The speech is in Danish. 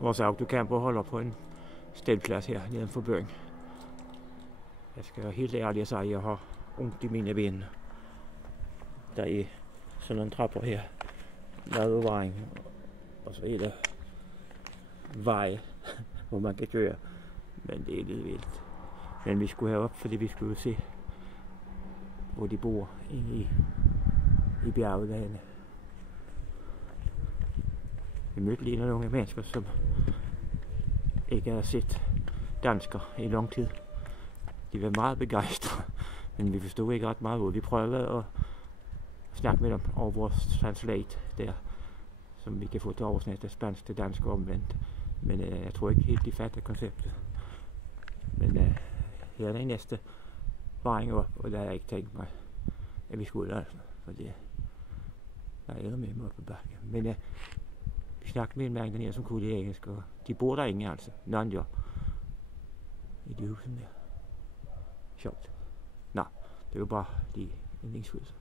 Vores autocamper holder på en stellplads her neden for byen. Jeg skal være helt ærlig at sige, at jeg har ondt i mine ben. Der er sådan nogle trapper her, lavet af vejen, og så er der veje, hvor man kan køre. Men det er lidt vildt. Men vi skulle herop, fordi vi skulle se, hvor de bor inde i bjerget derinde. Vi mødte lige nogle mennesker, som ikke har set danskere i lang tid. De var meget begejstrede, men vi forstod ikke ret meget, hvor vi prøvede at snakke med dem over vores translate der, som vi kan få til oversætte af spansk til dansk og omvendt. Men jeg tror ikke helt, de fatter konceptet. Men her er den næste vejen op, og der har jeg ikke tænkt mig, at vi skulle altså, fordi der er med mig op på bakken. Men vi snakkede med en mand dernede, som kunne det engelsk, og de bor der ingen altså, nogen jo, i de husen der. Sjovt. Nå, det var bare de indlægsudser.